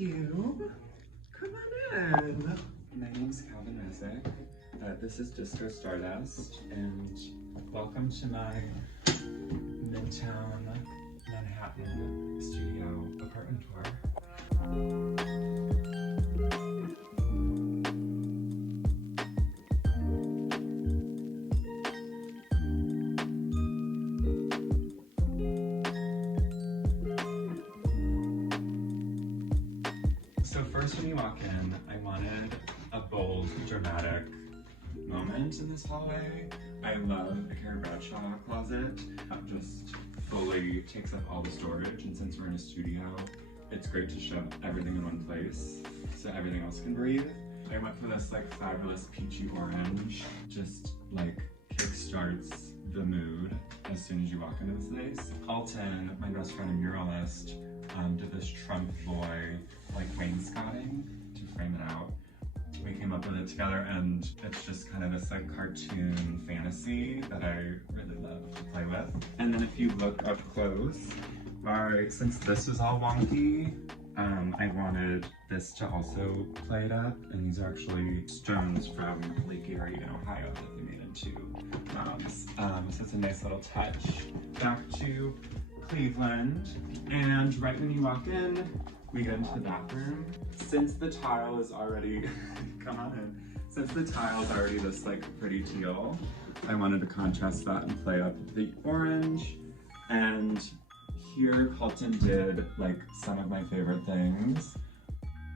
you. Come on in. My name's Calvin Resnick. This is Distro Stardust, and welcome to my Midtown Manhattan studio apartment tour. So first when you walk in, I wanted a bold, dramatic moment in this hallway. I love the Carrie Bradshaw closet. That just fully takes up all the storage, and since we're in a studio, it's great to shove everything in one place so everything else can breathe. I went for this like fabulous peachy orange, just like kickstarts the mood as soon as you walk into this place. Alton, my best friend and muralist, did this Trump boy like wainscoting to frame it out. We came up with it together, and it's just kind of this like cartoon fantasy that I really love to play with. And then if you look up close, since this is all wonky, I wanted this to also play it up, and these are actually stones from Lake Erie in Ohio that they made into mounds. So it's a nice little touch. Back to Cleveland, and right when you walk in, we get into the bathroom. Since the tile is already, come on in. Since the tile is already this like pretty teal, I wanted to contrast that and play up the orange. And here Colton did like some of my favorite things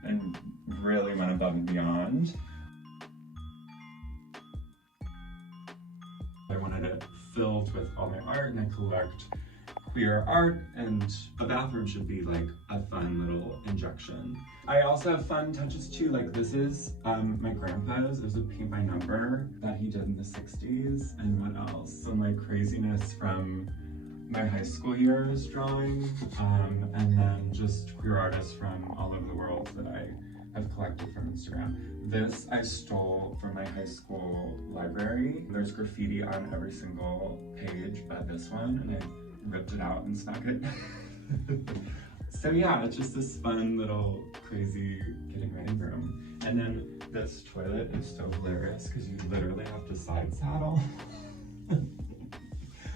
and really went above and beyond. I wanted it filled with all my art, and I collect queer art, and the bathroom should be like a fun little injection. I also have fun touches too, like this is my grandpa's. There's a paint by number that he did in the 60s, and what else? Some like craziness from my high school years drawing, and then just queer artists from all over the world that I have collected from Instagram. This I stole from my high school library. There's graffiti on every single page but this one, and I ripped it out and snuck it. So yeah, it's just this fun little crazy getting ready room. And then this toilet is so hilarious because you literally have to side saddle.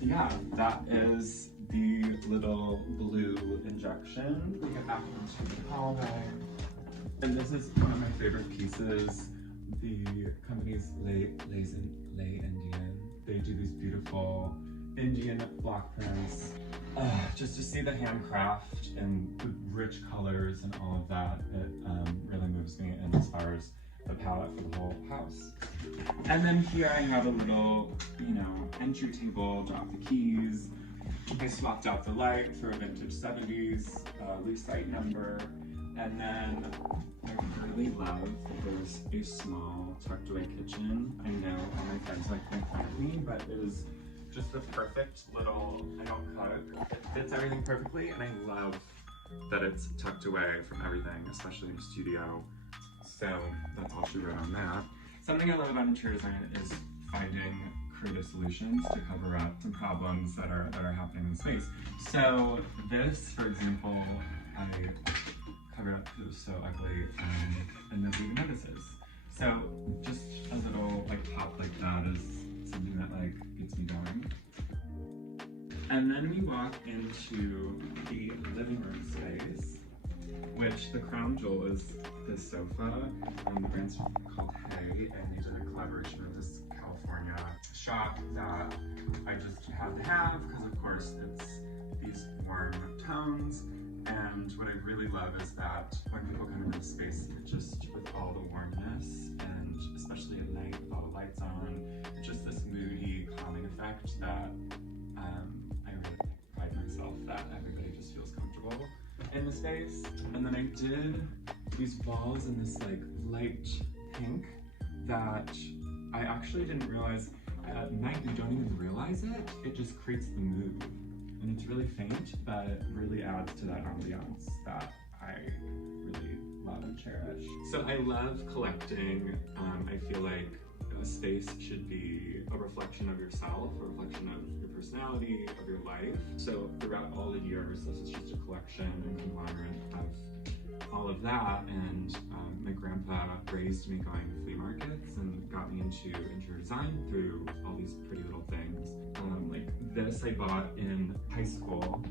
Yeah, that is the little blue injection. We get back into the hallway. And this is one of my favorite pieces. The company's Les Indian. They do these beautiful Indian block prints. Just to see the handcraft and the rich colors and all of that, it really moves me and inspires the palette for the whole house. And then here I have a little, entry table, drop the keys. I swapped out the light for a vintage 70s Lucite number. And then I really love there's a small tucked away kitchen. I know all my friends like make fun of me, but it is just the perfect little, I don't cook. It fits everything perfectly, and I love that it's tucked away from everything, especially in the studio. So that's all she wrote on that. Something I love about interior design is finding creative solutions to cover up some problems that are happening in space. So this, for example, I covered up because it was so ugly, and nobody even notices. So just a little pop like that is something that gets me going. And then we walk into the living room space, which the crown jewel is this sofa. The brand's called Hay, and they did a collaboration with this California shop that I just had to have because, of course, it's these warm tones. And what I really love is that when people come into the space, just with all the warmness, and especially at night with all the lights on, just this moody, calming effect that I really pride myself that everybody just feels comfortable in the space. And then I did these walls in this light pink that I actually didn't realize at night you don't even realize it. It just creates the mood. And it's really faint, but it really adds to that ambiance that I really love and cherish. So I love collecting. I feel like a space should be a reflection of yourself, a reflection of your personality, of your life. So throughout all the years, this is just a collection and conglomerate of all of that. And my grandpa raised me going to flea markets and got me into interior design through all these pretty little things. Like this I bought in high school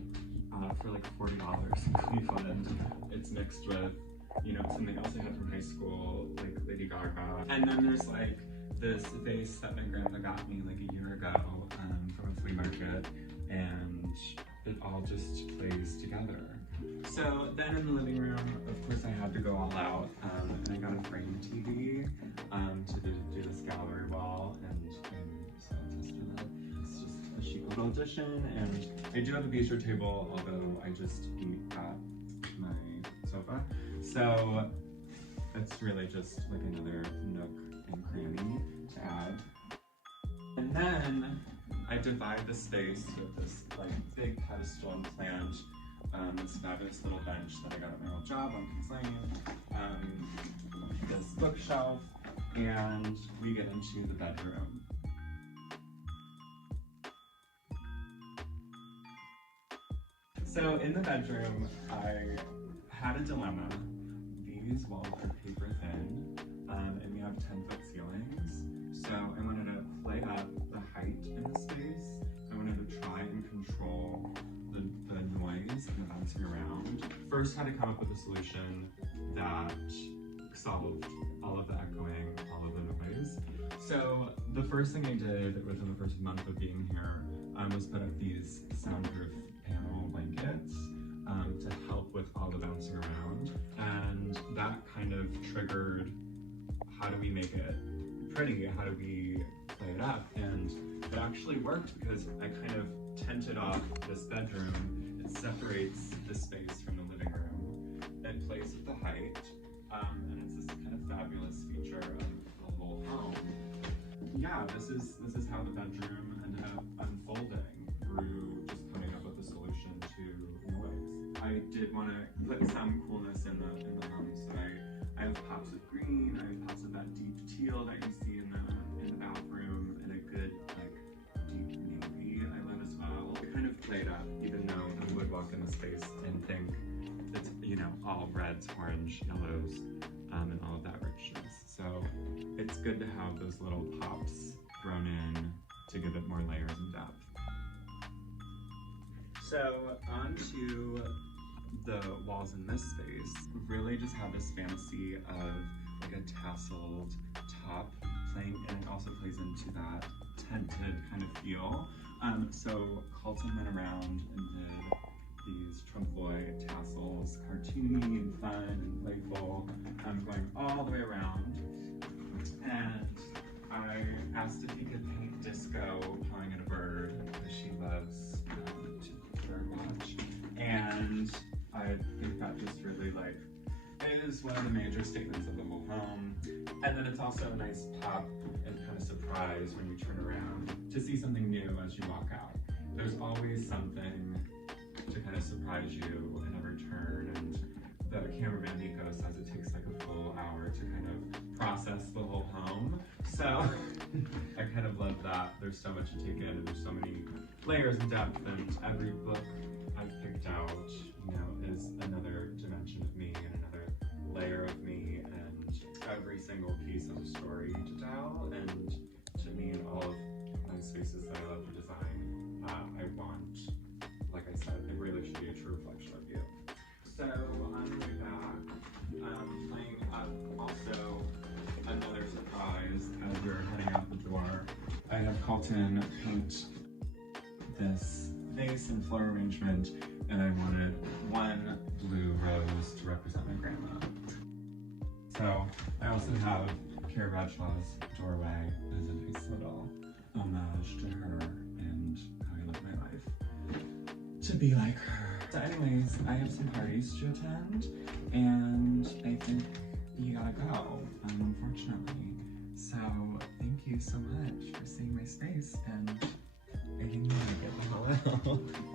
for like $40 in Cleveland. It's mixed with, you know, something else I had from high school, like Lady Gaga. And then there's like this vase that my grandpa got me like a year ago from a flea market, and it all just plays together. So then in the living room, of course I had to go all out, and I got a frame TV to do this gallery wall, and so tested it. It's just a chic little addition, and I do have a bistro table, although I just eat at my sofa. So it's really just like another nook and cranny to add. And then I divide the space with this like big pedestal and plant, this fabulous little bench that I got at my old job on Kings Lane, this bookshelf, and we get into the bedroom. So in the bedroom, I had a dilemma. These walls are paper thin, and we have 10-foot ceilings. So I wanted to play up the height in the space. I wanted to try and control the noise and the bouncing around. First, had to come up with a solution that solved all of the echoing, all of the noise. So the first thing I did within the first month of being here was put up these soundproof panel blankets to help with all the bouncing around. And that kind of triggered, how do we make it pretty? How do we play it up? And it actually worked because I kind of tented off this bedroom. It separates the space from the living room. It plays with the height, and it's this kind of fabulous feature of the whole home. Yeah, this is how the bedroom ended up unfolding through just coming up with a solution to noise. I did want to put some coolness in the home, so I have pops of green, I have pops of that deep teal that you see in the bathroom, and a good like deep navy I love as well. It kind of played up, even though I would walk in the space and think it's, you know, all reds, orange, yellows, and all of that richness. So it's good to have those little pops thrown in to give it more layers and depth. So onto the walls in this space, really just have this fantasy of like a tasseled top playing, and it also plays into that tented kind of feel. So Colton went around and did these trompe-l'oeil tassels, cartoony and fun and playful, going all the way around. And I asked if he could paint disco, calling it a bird, because she loves to bird watch. And I think that just really like is one of the major statements of the whole home. And then it's also a nice pop and kind of surprise when you turn around to see something new as you walk out. There's always something to kind of surprise you in every turn, and the cameraman Nico says it takes like a full hour to kind of process the whole home. So I kind of love that. There's so much to take in, and there's so many layers and depth, and every book I've picked out, you know, is another dimension of me and another layer of me, and every single piece of a story to tell. And to me, in all of my spaces that I love to design, I want, like I said, it really should be a true reflection of you. So on the way back, playing up also another surprise as we're heading out the door. I have Colton paint this vase and flower arrangement, and I wanted one blue rose to represent my grandma. So I also have Kara Bradshaw's doorway as a nice little homage to her and how I live my life to be like her. So anyways, I have some parties to attend, and I think you gotta go, unfortunately. So thank you so much for seeing my space, and I think you like it.